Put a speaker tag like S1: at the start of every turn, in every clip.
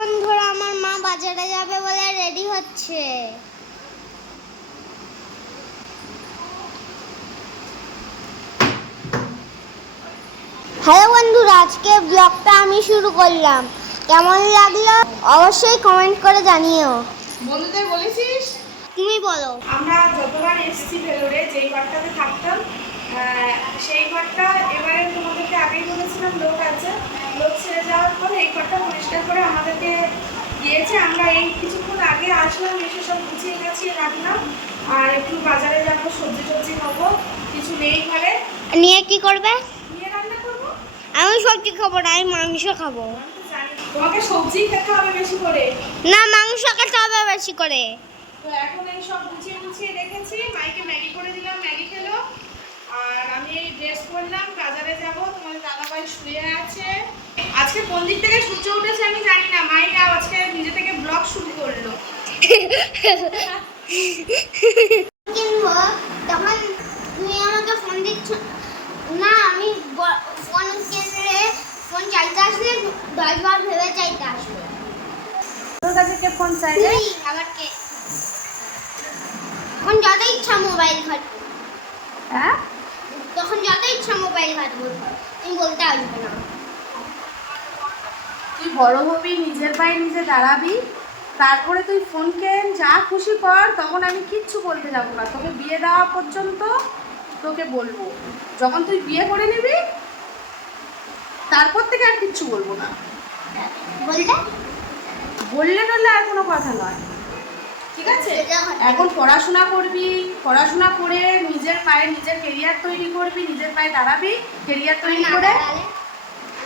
S1: বন্ধুরা আমার মা বাজারে যাবে বলে রেডি হচ্ছে। হ্যালো বন্ধুরা আজকে ব্লগটা আমি শুরু করলাম। কেমন লাগল? অবশ্যই কমেন্ট করে জানিও।
S2: বন্ধুদের বলেছিস?
S1: তুমি বলো।
S2: আমরা যতবার এসেছি ভেলোরে যেই ঘরটাতে থাকতাম সেই ঘরটা এবারে তোমাদেরকে আগেই বলেছিলাম লোক আছে। লোক ছেড়ে যাওয়ার পর এই ঘরটা পরিষ্কার করে আমাদেরকে দিয়েছে। আমরা এই কিছুক্ষণ আগে আসলাম এসে সব গুছিয়ে গাছিয়ে রাখলাম। আর একটু বাজারে যাব সবজি টবজি নেব কিছু নেই ঘরে।
S1: নিয়ে কি করবে?
S2: নিয়ে রান্না করব?
S1: আমি সবজি খাব না আমি মাংস খাব।
S2: তোমাকে সবজি খেতে হবে বেশি করে।
S1: না মাংস খেতে হবে বেশি করে।
S2: তো এখন এই সব গুছিয়ে গুছিয়ে রেখেছি মাইকে ম্যাগি করে দিলাম ম্যাগি খেলো। আর আমি এই ড্রেস পরলাম বাজারে যাব তোমাদের দাদাভাই শুয়ে আছে। আজকে কোন দিক থেকে সূর্য উঠেছে আমি জানি না মাই আজকে নিজে থেকে ব্লগ শুরু করল।
S1: কিনবো? তখন তুমি আমাকে ফোন দিচ্ছ। না আমি ফোন কিনলে ফোন চাইতে আসলে দশবার ভেবে চাইতে আসবে।
S2: তোর কাছে কে ফোন চাইলে
S1: আবার কে? তখন যত ইচ্ছা মোবাইল ঘাটবো।
S2: হ্যাঁ?
S1: তখন যত ইচ্ছা মোবাইল ঘাটবো তুমি বলতে আসবে না।
S2: তুই বড় হবি নিজের পায়ে নিজে দাঁড়াবি তারপরে তুই ফোন কেন যা খুশি কর তখন আমি কিচ্ছু বলতে যাব না। তোকে বিয়ে দেওয়া পর্যন্ত তোকে বলব। যখন তুই বিয়ে করে নিবি তারপর থেকে আর কিচ্ছু বলব না।
S1: বলতে?
S2: বললে টললে আর কোনো কথা নয়। ঠিক আছে? এখন পড়াশোনা করবি পড়াশোনা করে নিজের পায়ে নিজের কেরিয়ার তৈরি করবি নিজের পায়ে দাঁড়াবি কেরিয়ার তৈরি
S1: না
S2: করে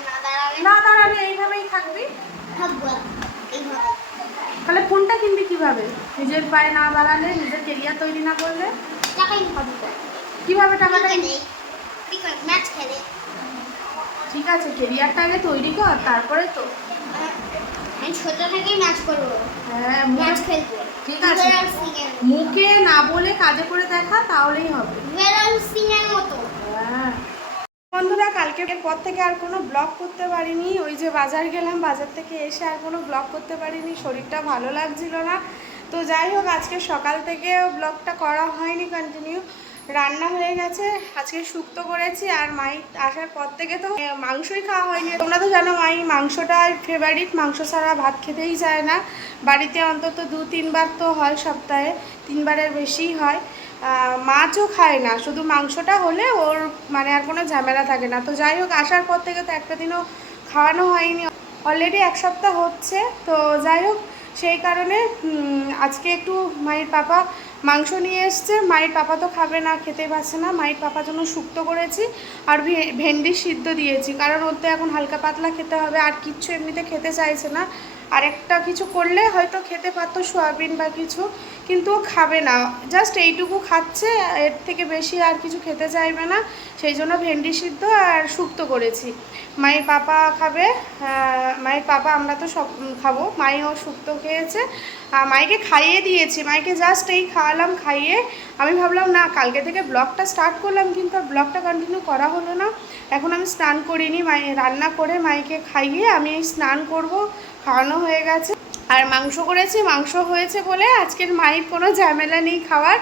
S1: না দাঁড়ালে?
S2: দাঁড়াবি এইভাবেই থাকবি? তাহলে ফোনটা কিনবি কীভাবে? নিজের পায়ে না দাঁড়ালে নিজের কেরিয়ার তৈরি না করলে? কীভাবে টাকাটা ঠিক আছে কেরিয়ারটা আগে তৈরি কর তারপরে তো।
S1: আমি ছোট থেকেই ম্যাচ করব।
S2: হ্যাঁ মুখে-
S1: খেলব
S2: ঠিক আছে।
S1: যুবরাজ সিং এর
S2: মুখে না বলে কাজে করে দেখা তাহলেই হবে।
S1: যুবরাজ সিং এর মতো।
S2: হ্যাঁ। বন্ধুরা কালকের পর থেকে আর কোনো ব্লগ করতে পারিনি। ওই যে বাজার গেলাম বাজার থেকে এসে আর কোনো ব্লগ করতে পারিনি। শরীরটা ভালো লাগছিল না। তো যাই হোক আজকে সকাল থেকে ব্লগটা করা হয়নি কন্টিনিউ রান্না হয়ে গেছে, আজকে শুক্তো করেছি আর মাই আসার পর থেকে তো মাংসই খাওয়া হয়নি। তোমরা তো জানো মাই, মাংসটা ফেভারিট মাংস ছাড়া ভাত খেতেই চায় না। বাড়িতে অন্তত দু, তিনবার তো হয় সপ্তাহে, তিনবারের বেশিই হয়। মাছও খায় না, শুধু মাংসটা হলে ওর মানে আর কোনো ঝামেলা থাকে না। তো যাই হোক, আসার পর থেকে তো একটা দিনও খাওয়ানো হয়নি। অলরেডি এক সপ্তাহ হচ্ছে, তো যাই হোক, সেই কারণে আজকে একটু মায়ের পাপা মাংস নিয়ে এসছে। মায়ের পাপা তো খাবে না, খেতে পারছে না। মায়ের পাপার জন্য শুক্ত করেছি আর ভেন্ডি সিদ্ধ দিয়েছি। কারণ ওর তো এখন হালকা পাতলা খেতে হবে আর কিচ্ছু এমনিতে খেতে চাইছে না। আর একটা কিছু করলে হয়তো খেতে পারতো সোয়াবিন বা কিছু। কিন্তু ও খাবে না। জাস্ট এইটুকু খাচ্ছে, এর থেকে বেশি আর কিছু খেতে চাইবে না। সেই জন্য ভেন্ডি সিদ্ধ আর শুক্তো করেছি। মায়ের পাপা খাবে মায়ের পাপা আমরা তো সব খাব। মাইও শুক্তো খেয়েছে। আর মাইকে খাইয়ে দিয়েছি। মাইকে জাস্ট এই খাওয়ালাম, খাইয়ে আমি ভাবলাম, না, কালকে থেকে ব্লগটা স্টার্ট করলাম, কিন্তু আর ব্লগটা কন্টিনিউ করা হলো না। এখন আমি স্নান করিনি। মাই রান্না করে মাইকে খাইয়ে আমি স্নান করব। খাওয়ানো হয়ে গেছে। আর মাংস করেছি, মাংস হয়েছে বলে আজকের মায়ের কোনো ঝামেলা নেই খাওয়ার,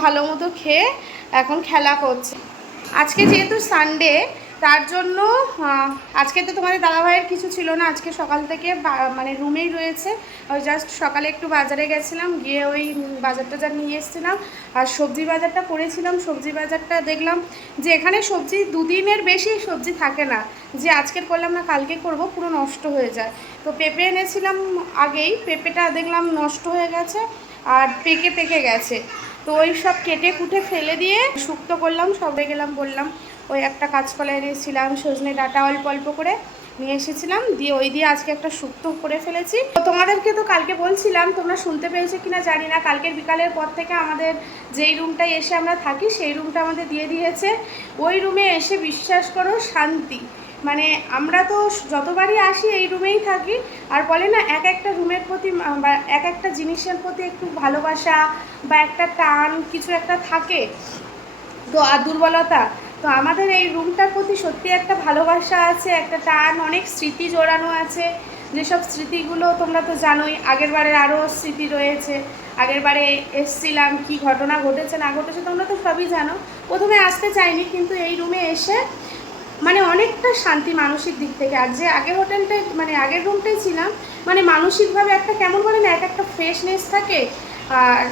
S2: ভালো মতো খেয়ে এখন খেলা করছে। আজকে যেহেতু সানডে তার জন্য আজকে তো তোমাদের দাদাভাইয়ের কিছু ছিল না, আজকে সকাল থেকে মানে রুমেই রয়েছে। ওই জাস্ট সকালে একটু বাজারে গেছিলাম, গিয়ে ওই বাজার টাজার নিয়ে এসেছিলাম। আর সবজি বাজারটা করেছিলাম, সবজি বাজারটা দেখলাম যে এখানে সবজি দুদিনের বেশি সবজি থাকে না। যে আজকের করলাম না, কালকে করব, পুরো নষ্ট হয়ে যায়। তো পেঁপে এনেছিলাম আগেই, পেঁপেটা দেখলাম নষ্ট হয়ে গেছে আর পেকে পেকে গেছে। তো ওই সব কেটে কুটে ফেলে দিয়ে শুক্তো করলাম, সবে গেলাম, বললাম ওই একটা কাঁচকলা এনেছিলাম সজনে ডাটা অল্প অল্প করে নিয়ে এসেছিলাম, দিয়ে ওই দিয়ে আজকে একটা শুক্তো করে ফেলেছি। তো তোমাদেরকে তো কালকে বলছিলাম, তোমরা শুনতে পেয়েছ কিনা জানি না, কালকের বিকালের পর থেকে আমাদের যেই রুমটায় এসে আমরা থাকি, সেই রুমটা আমাদের দিয়ে দিয়েছে। ওই রুমে এসে বিশ্বাস করো শান্তি। মানে আমরা তো যতবারই আসি এই রুমেই থাকি, আর বলে না, এক একটা রুমের প্রতি এক একটা জিনিসের প্রতি একটু ভালোবাসা বা একটা টান কিছু একটা থাকে। তো আর দুর্বলতা তো আমাদের এই রুমটার প্রতি সত্যি একটা ভালোবাসা আছে, একটা টান, অনেক স্মৃতি জড়ানো আছে। যেসব স্মৃতিগুলো তোমরা তো জানোই, আগের বারের আরও স্মৃতি রয়েছে, আগের বারে এসছিলাম, কি ঘটনা ঘটেছে, না ঘটেছে, তোমরা তো সবই জানো। প্রথমে আসতে চাইনি, কিন্তু এই রুমে এসে মানে অনেকটা শান্তি মানসিক দিক থেকে, আর যে আগের হোটেলটায় মানে আগের রুমটাই ছিলাম মানে মানসিকভাবে একটা কেমন বলে না, এক একটা ফ্রেশনেস থাকে, আর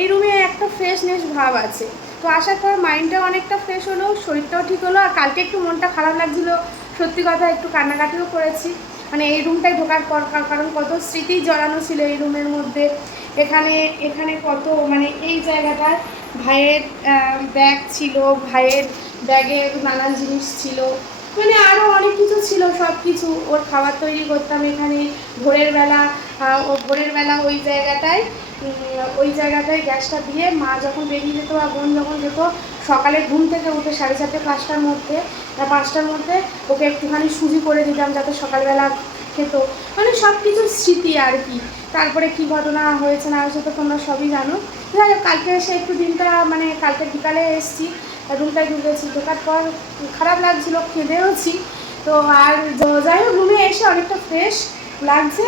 S2: এই রুমে একটা ফ্রেশনেস ভাব আছে। তো আসার পর মাইন্ডটাও অনেকটা ফ্রেশ হলো, শরীরটাও ঠিক হলো, আর কালকে একটু মনটা খারাপ লাগছিল। সত্যি কথা, একটু কান্নাকাটিও করেছি। মানে এই রুমটায় ঢোকার পর কারণ কত স্মৃতি জড়ানো ছিল এই রুমের মধ্যে। এখানে এখানে কত মানে এই জায়গাটায় ভাইয়ের ব্যাগ ছিল, ভাইয়ের ব্যাগে নানান জিনিস ছিল। মানে আরও অনেক কিছু ছিল সব কিছু ওর খাবার তৈরি করতাম এখানে। ভোরের বেলা ও ভোরের বেলা ওই জায়গাটায়। ওই জায়গাটায় গ্যাসটা দিয়ে মা যখন বেরিয়ে যেত বা বোন যখন যেত, সকালে ঘুম থেকে উঠে সাড়ে চারটে, পাঁচটার মধ্যে পাঁচটার মধ্যে ওকে একটুখানি সুজি করে দিতাম যাতে সকালবেলা খেত। মানে সব কিছু স্মৃতি আর কি। তারপরে কি ঘটনা হয়েছে না হয়েছে তো তোমরা সবই জানো। যাই হোক, কালকে এসে একটু দিনটা মানে কালকে বিকালে এসেছি রুমটায় ঢুকেছি ঢোকার পর খারাপ লাগছিল, খেদেওছি। তো আর যাই হোক, রুমে এসে অনেকটা ফ্রেশ লাগছে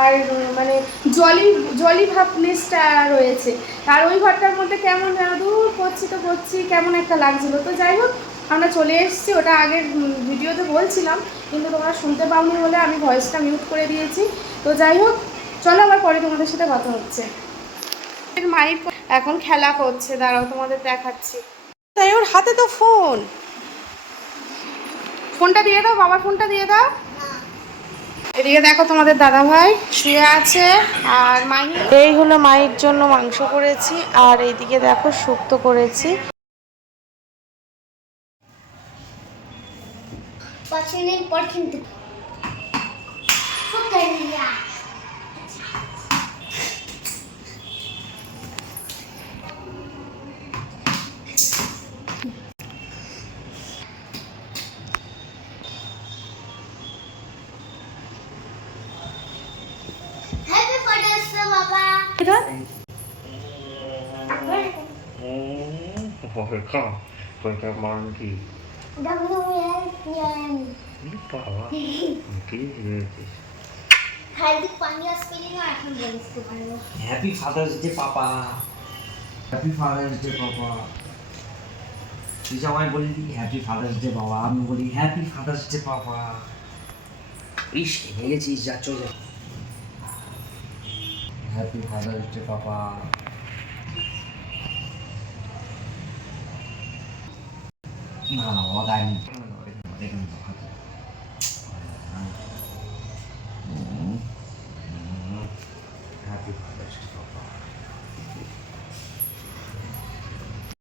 S2: আর মানে জলি জলি ভাবনেসটা রয়েছে। আর ওই ঘরটার মধ্যে কেমন যেন দূর করছি তো করছি, কেমন একটা লাগছিল। তো যাই হোক, আমরা চলে এসেছি। ওটা আগের ভিডিওতে বলছিলাম, কিন্তু তোমরা শুনতে পাওনি বলে আমি ভয়েসটা মিউট করে দিয়েছি। তো যাই হোক, চলো আবার পরে তোমাদের সাথে কথা হচ্ছে। মাইক এখন খেলা করছে। দাঁড়াও, তোমাদের দেখাচ্ছি। তাই ওর হাতে তো ফোন ফোনটা দিয়ে দাও, বাবার ফোনটা দিয়ে দাও। এদিকে দেখো তোমাদের দাদা ভাই শুয়ে আছে আর মাই এই হলো মায়ের জন্য মাংস করেছি আর এইদিকে দেখো শুক্ত করেছি।
S1: পছন্দের পর কিন্তু
S3: Porca monkey.
S1: W N
S3: Ih, pala. Jeito.
S1: Hardik Pandya spelling এখন বলিস তো
S4: happy father's day papa happy father's day papa তুই যে আমায় বললি হ্যাপি ফাদার্স ডে বাবা। আমি বলি হ্যাপি ফাদার্স ডে পাপা ইস হেগে যা চলে। হ্যাপি ফাদার্স ডে পাপা না না বাবা গায়ে নি দেখুন তো হাতে